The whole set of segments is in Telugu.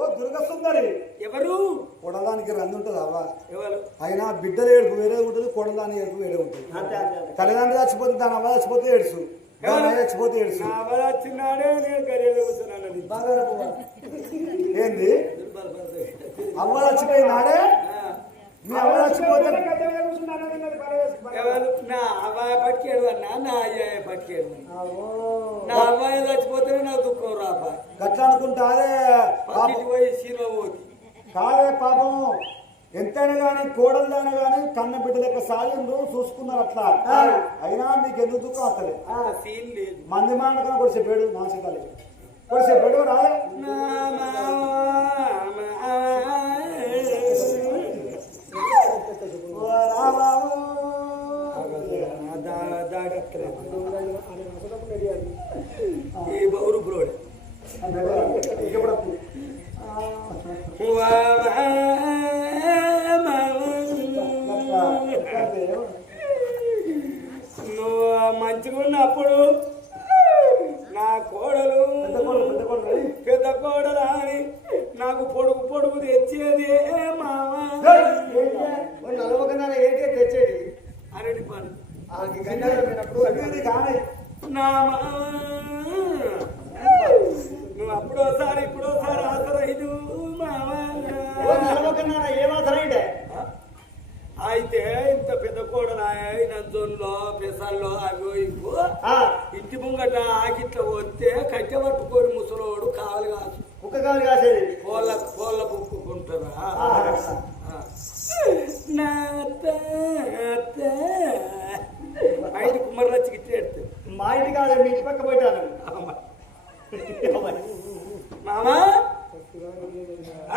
ఓ దుర్గసుందరి ఎవరు? కొడదానికి రంది ఉంటుంది అవ్వ. ఎవరు? అయినా బిడ్డల ఏడుపు వేరే ఉంటుంది, కొడదాని ఏడుపు వేరే ఉంటుంది. తల్లిదండ్రులు చచ్చిపోతే దాని అవ్వ చచ్చిపోతే ఏడుసు, చచ్చిపోతే ఏడుసు. ఏంది అవ్వ చచ్చిపోయి నాడే మీ అవ్వ చచ్చిపోతే నా అబ్బాయి పట్టుకేడు అన్నా, నా అయ్యాయ పట్టుకేడు. నా అబ్బాయి చచ్చిపోతేనే నా దుఃఖం రాబా. గట్లా అనుకుంటా పోయి సీలో పోతి కాదే పాపం. ఎంతైనా గానీ కోడలైనా గానీ కన్న బిడ్డ లెక్క సాగిండు చూసుకున్నారు అట్లా. అయినా నీకు ఎందుకు దుఃఖం వస్తలే? సీన్ లేదు. మంది మాటకన్నా కూడా చెప్పాడు నా సీతాలి కూడా చెప్పాడు రాలే. ఈ బౌరు బ్రోడ్ నువ్వు మంచిగా ఉన్నప్పుడు నా కోడలు పెద్ద కోడలు అని నాకు పొడుగు పొడుగు తెచ్చేది మామా. తెచ్చేది అరటి పని నా నువ్వు అప్పుడోసారి ఇప్పుడోసారి ఆసరైదు మామా. ఏమాసరైండే అయితే ఇంత పెద్ద కోడలు నంజోన్లో పెసాల్లో అగో ఇగో ఇంటి ముంగట ఆకిట్ల వస్తే కట్టె పట్టుకొని ముసలోడు కావాలి కాదు కుక్క కావాలి కాసేది కోళ్ళ బుక్కుంటారా. మా ఇంటి కుమ్మర్రచ్చి గిట్టేడుతుంది. మా ఇంటి కాదు మీ ఇంటి పక్క పోయిటాను మామా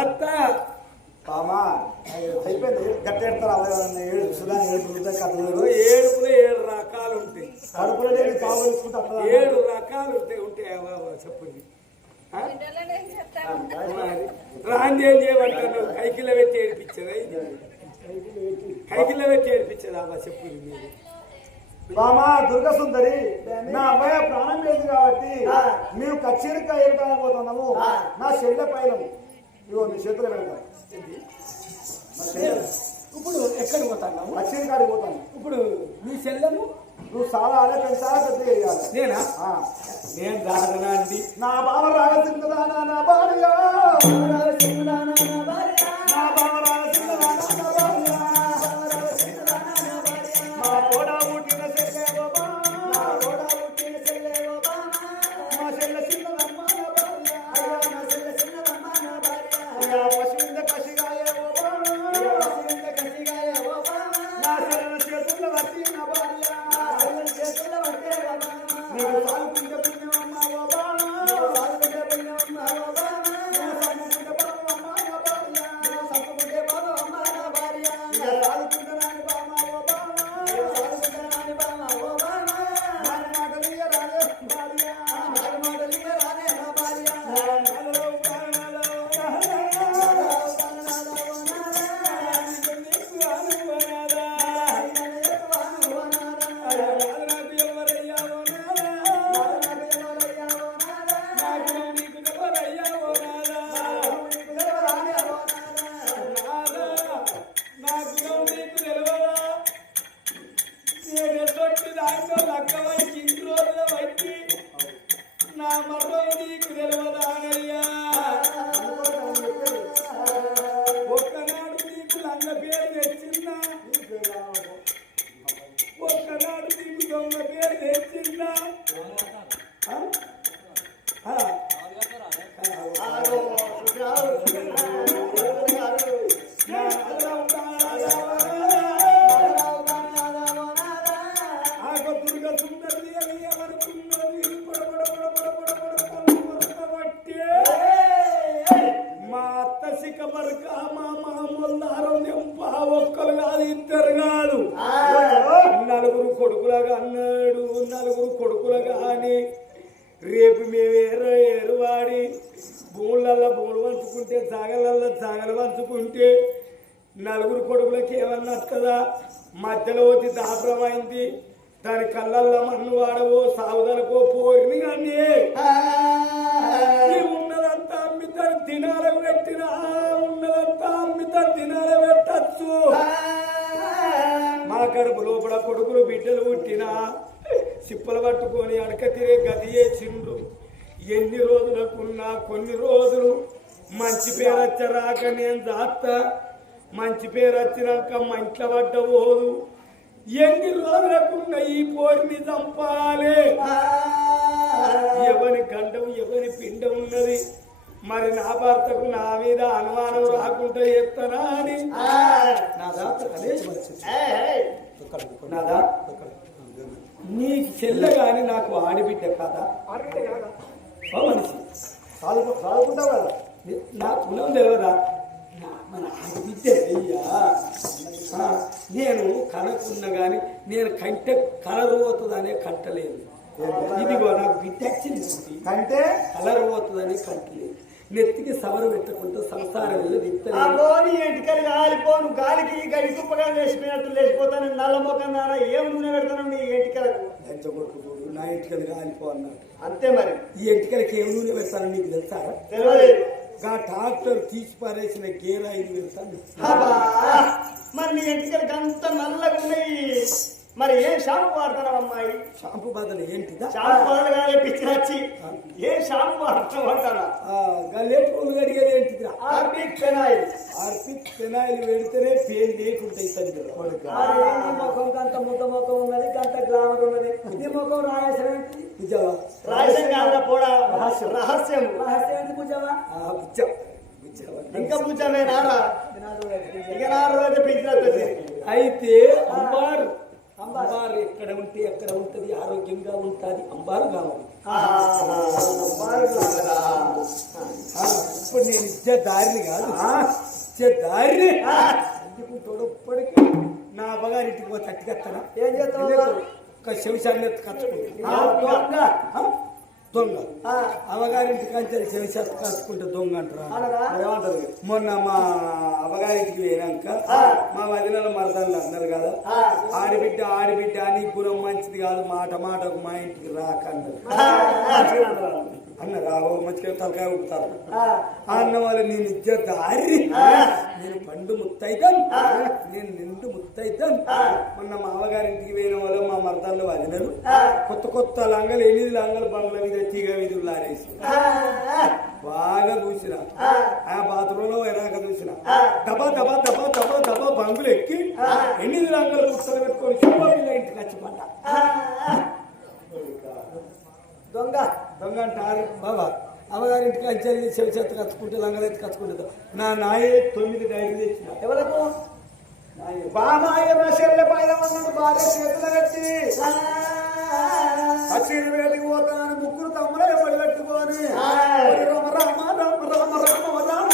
అత్త మామా అయిపోయింది. గట్టెడతారు ఏడుపులో 7 రకాలు ఉంటాయి. కడుపులో కావాల్సుకుంటే 7 రకాలు ఉంటాయి చెప్పండి. రాంది ఏం చేయమంటారు? కైకిలో పెట్టి ఏడిపించదా? ఇది కైకిలో పెట్టి ఏడిపించదా అబ్బా చెప్పుంది మీరు. మామా దుర్గసుందరి నా అబ్బాయి ప్రాణం లేదు కాబట్టి మేము కచేరికా ఏడటానికి పోతున్నాము. నా చెల్లె పైన ఇగో నీ చేతులు పెడతాను. ఇప్పుడు ఎక్కడికి పోతాను? కచేరి కాడికి పోతాను. ఇప్పుడు నీ చెల్లెను నువ్వు చాలా అలా పెంచాలా పెద్ద చేయాలి. నేనా? నేను రాదనా అండి. నా బావ రాగసిందానా నా భార్య, నా బావ రాగసిందానా నా భార్య, మా కోడ పుట్టిన చెల్లెవో మా కోడ పుట్టిన చెల్లెవో మా చెల్లె చిన్నదమ్మ నా భార్య, మా చెల్లె చిన్నదమ్మ నా భార్య, పశువింద కసిగాయేవో పశువింద కసిగాయేవో నా చెల్లెల చేతుల్లో వట్టి నా భార్య, చేతుల్లో వట్టే నీకు సాగుకుంటే పుణ్యం అమ్మావో సాగుకుంటే పుణ్యం అమ్మావో సాగుకుంటే పాపం అమ్మావో భార్య, సాగుకుంటే పాపం అమ్మావో భార్య, సాగుకుంటే నాని బామావో సాగుకుంటే నాని బామావో నాని మాటలియ రాలే భార్య, నాని మాటలియ రాలే నా భార్య, నా మరో నీకు తెలియదానయ్యా. ఒక్కనాడు నీకు లంగ పేరు తెచ్చిందా, ఒక్కనాడు నీకు దొంగ పేరు తెచ్చిందా. దుర్గసుందరి ఎవరుకున్నది మా అత్త శిఖబర్క మా మామూలు ఆరోగ్యం ఒక్కరు కాదు ఇద్దరు కాదు 4 కొడుకులుగా అన్నాడు. 4 కొడుకులుగా అని రేపు మేము ఏరువాడి భూములల్లో భూములు పంచుకుంటే జాగలల్లో జాగలు పంచుకుంటే 4 కొడుకులకి ఏమన్నా కదా మధ్యలో వచ్చి దాపరమైంది. దాని కళ్ళల్లో మన్ను వాడవో సాగుదలకో పోయిన కానీ ఉన్నదంతా అమ్మి దాని దినాలకు చిప్పలు పట్టుకొని అడక తిరే గది చేసిండ్రు. ఎన్ని రోజులకున్నా కొన్ని రోజులు మంచి పేరు వచ్చరాక నేను జాస్తా. మంచి పేరు వచ్చినాక మా ఇంట్లో పడ్డ పోదు. ఎన్ని రోజులకున్న ఈ పోరిని చంపాలి. ఎవరి గండం ఎవరి పిండం ఉన్నది. మరి నా భర్తకు నా మీద అనుమానం రాకుండా చేస్తానా అని నాదా నాదా నీకు చెల్ల గాని నాకు ఆడిబిడ్డ కదా మనిషి సాగుకుంటావు కదా. నా కులం తెలియదా మన ఆడిబిడ్డ అయ్యా. నేను కనకున్నా గాని నేను కంటే కలర్ పోతుందనే కంటలేదు. ఇదిగో నాకు బిడ్డ వచ్చింది అంటే కలర్ పోతుందనే కంటలేదు. నెత్తికి సవరు పెట్టకుండా సంసారం ఎంటికలు కాలిపోను గాలికి గడి కుప్పగా లేచిపోయినట్టు లేచిపోతాను. నల్ల మొక్కం నాన్న ఏం నూనె పెడతాను నీ ఎంటికలకు. చూడు నా ఎంటికలు కాలిపో అన్నాడు. అంతే మరి ఈ ఎంటికలకి ఏం నూనె పెడతాను నీకు తెలుసా? తెలియదు. ట్రాక్టర్ తీసి పారేసిన గేరా ఇది పెడతాను. మరి నీ ఎంటికలకి అంత నల్లగా ఉన్నాయి. మరి ఏం షాంపూ వాడతావు అమ్మాయి? షాంపూ బదులు ఏంటిదా? షాంపూ బదులుగా పిచ్చి వచ్చి ఏం షాంపూ వాడతావు అంటారా? గల్లేపులు కడిగేది ఏంటిదా? Harpic phenyl. హార్పిక్ ఫెనాయిల్ పెడితేనే పేరు లేకుంటాయి. నీ ముఖం అంత ముద్ద ముఖం ఉన్నది, అంత గ్లామర్ ఉన్నది. నీ ముఖం రాయసం రాయసం కాదా పోడా? రహస్యం రహస్యం ఏంటి పూజవా? ఇంకా పూజమేనా? ఇక 4 రోజులు పెంచినట్టు. అయితే అంబారు అంబారు ఎక్కడ ఉంటే ఎక్కడ ఉంటది, ఆరోగ్యంగా ఉంటుంది. అంబారు కావాలి. ఇప్పుడు నేను ఇచ్చే దారిని కాదు, ఇచ్చే దారిని తొడప్పటికి నా అమ్మగారింటికి పోతే అట్టుకెత్తానా? ఏం చేస్తావు? ఒక శంశాన్ని కట్టుకుంటా. దొంగ అమ్మగారింటికి కంచెలు శంశాన్ని కట్టుకుంటే దొంగ అంటారా? మొన్న మా అమ్మగారింటికి పోయినాక మా వదినల మరదళ్ళు అన్నారు కదా, ఆడిబిడ్డ ఆడిబిడ్డ అని గుణం మంచిది కాదు, మాట మాటకు మా ఇంటికి రాకన్నారు అన్నారు. మంచిగా తలకాయ ఊపుతారు అన్న వాళ్ళు. నేను ఇచ్చే దారి నేను పండు ముత్తైతాను, నేను నిండు ముత్తైతాను. మొన్న మా అమ్మగారింటికి పోయిన వాళ్ళు మా మరదళ్ళు వదినలు కొత్త కొత్త లంగలు 8 లంగలు బంగ్ల మీద తీగ వీధులు లారేసి బాగా చూసిన. ఆ బాత్రూంలో వెనక చూసిన దబా దబా దబా దబా దబా బంగులు ఎక్కి 8 లంగలు పుస్తలు పెట్టుకొని శుభ్రంగా ఇంటికి వచ్చి పడ్డ. దొంగ దొంగ అంటారు బాబా. అమ్మగారింటికి అంచెల్లి చెవి చెత్త కచ్చుకుంటే లంగలెత్తి కచ్చుకుంటుంది. నా నాయే 9 డైరీలు తెచ్చిన. ఎవరకు? బాబాయ చెల్లె పైదమన్నాడు. భార్య చేతులు కట్టి అచ్చిరి వేటికి పోతానని 3 తమ్ముడే పడి పెట్టుకొని రామ రామ రామ రామ రామ రామ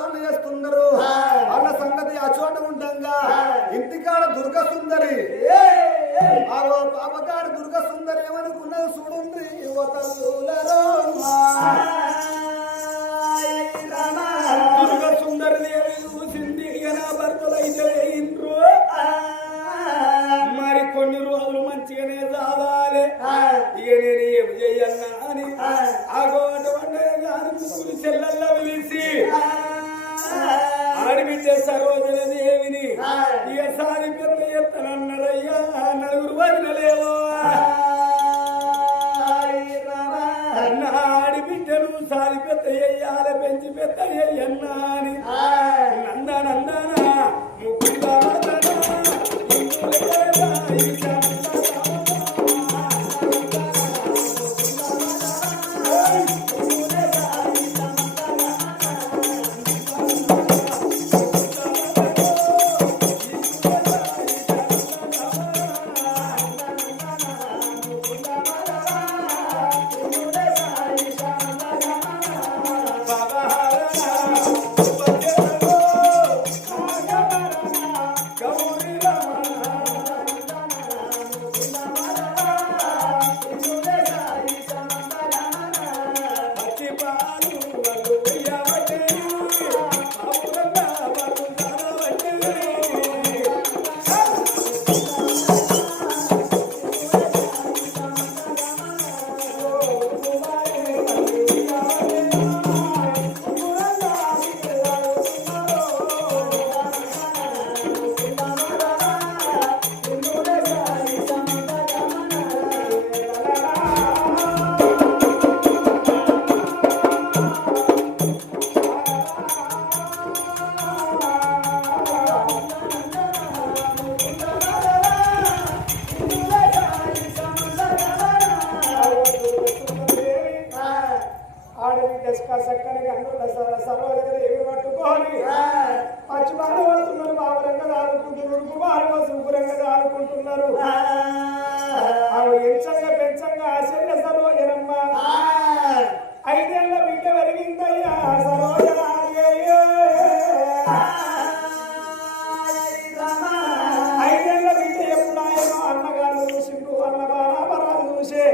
వాళ్ళు చేస్తున్నారు వాళ్ళ సంగతి ఆ చోట ఉండంగా ఇంటికాడ దుర్గ సుందరి ఆగో పాపకాడ దుర్గ సుందరి ఏమనుకున్నది చూడండి దుర్గ సుందరి దేవి చూసింది ఇక నా భర్తలు అయితే ఇంట్రో మరి కొన్ని రోజులు మంచిగానే రావాలి ఇక నేను ఏం చెయ్యన్నా అని ఆగో అటువంటి ముగ్గురు చెల్లెల్లో పిలిచి ఆడిబిడ్డ సరోజన దేవిని ఇక సారి పెద్ద ఎత్తనన్నారయ్యా నలుగురు వదిలేవో నా ఆడిబిడ్డను సారి పెద్ద అయ్యాల పెంచి పెద్ద అయ్యన్నా అని నందనందన ముగ్గురు చక్కని గంగుల సరోజన దేవి పట్టుకొని పచ్చిమాలు వస్తున్నారు బాబురంగా దాడుకుంటున్నారు కుమారు శుభ్రంగా దాడుకుంటున్నారు అవి ఎంచంగా పెంచంగా ఆశల్య సరోజనమ్మ 5 ఏళ్ల బిడ్డ పెరిగిందయ్యా సరోజన 5 ఏళ్ల బిడ్డ ఎప్పుడాయనో అన్నగారు చూసిండు అన్న బాణాపరాలు చూసే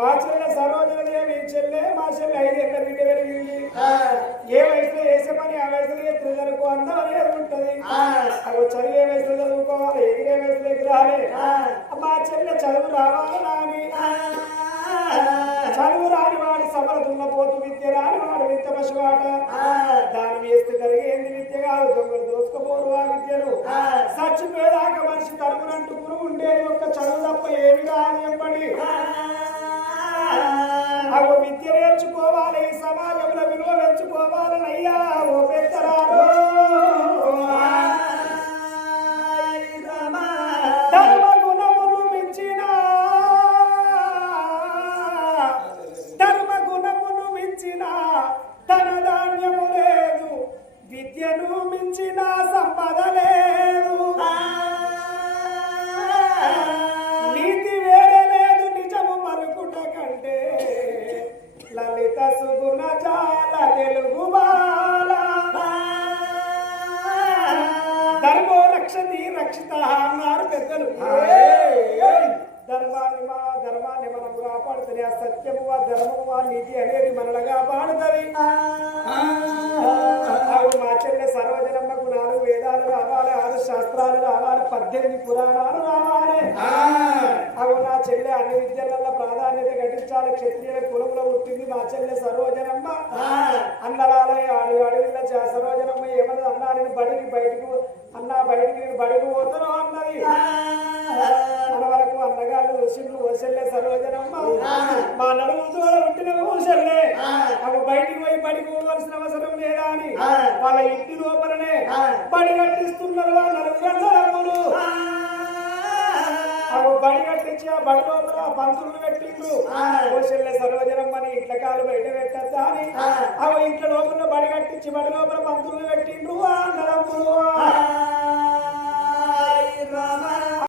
మా చెల్లె సరోజన దేవి చెల్లె మా చెల్లె 5 ఏళ్ల బిడ్డ పెరిగింది ఏ వయసులో వేసే పని ఆ వయసులో ఎత్తులు జరుపు అందం అనేది ఉంటది అవి చదివే వయసులో చదువుకోవాలి ఎగిరే వయసులో ఎగిరాలి మా చెల్లె చదువు రావాలా అని చదువు రాని వాడి సభల దున్నపోతు విద్య రాని వాడు విద్య పశువాట దాని వేస్తే జరిగేంది విద్య కాదు దొంగలు దోసుకుపోరు ఆ విద్యను చచ్చిపోయేదాకా మనిషి తరుగునంటూ పురుగు ఉండేది ఒక్క చదువు తప్ప ఏమి రాని చెప్పండి అవి విద్య నేర్చుకోవాలి సమాజంలో విలువ పెంచుకోవాలని అయ్యా ఓ పెద్దరారు ధర్మగుణమును మించిన ధనధాన్యము లేదు విద్యను మించిన సంపద లేదు నీతి వేరే లేదు నిజము మరుకుట కంటే లలిత సుగుణ జాల తెలుగు బాల ధర్మో రక్షతి రక్షిత అన్నారు పెద్దలు ధర్మాన్ని మనం కాపాడుతుంది ఆ సత్యము ఆ ధర్మము ఆ నీతి అనేది మనలో కాపాడుతుంది మా చెల్లె సర్వజనమ్మకు 4 వేదాలు రావాలి 6 శాస్త్రాలు రావాలి 18 పురాణాలు రావాలి అవి నా చెల్లె అన్ని విద్యలలో ప్రాధాన్యత ఘటించాలి క్షత్రియుల కులములో పుట్టింది మా చెల్లె సర్వజనమ్మ అన్నలాలయ అడవిలో సర్వజనమ్మ ఏమన్నది అన్నా నేను బయటికి పోతాను అన్నది మన వరకు అన్నగారు ఋషులు ఓసెల్లే సరోజనమ్మ మా నలుగురు పుట్టిన ఊసెల్లే అవి బయటికి పోయి బడికి పోవలసిన అవసరం లేదా అని వాళ్ళ ఇంటి లోపలనే బడి కట్టిస్తున్నారు వాళ్ళ నలుగురు అవి బడి కట్టించి ఆ బడి లోపల పంతులు పెట్టిండ్రు ఓసెల్లే సరోజనమ్మని ఇంట్లో కాలు బయట పెట్టద్దా అని అవి ఇంట్లో లోపల బడి కట్టించి బడి లోపల పంతులు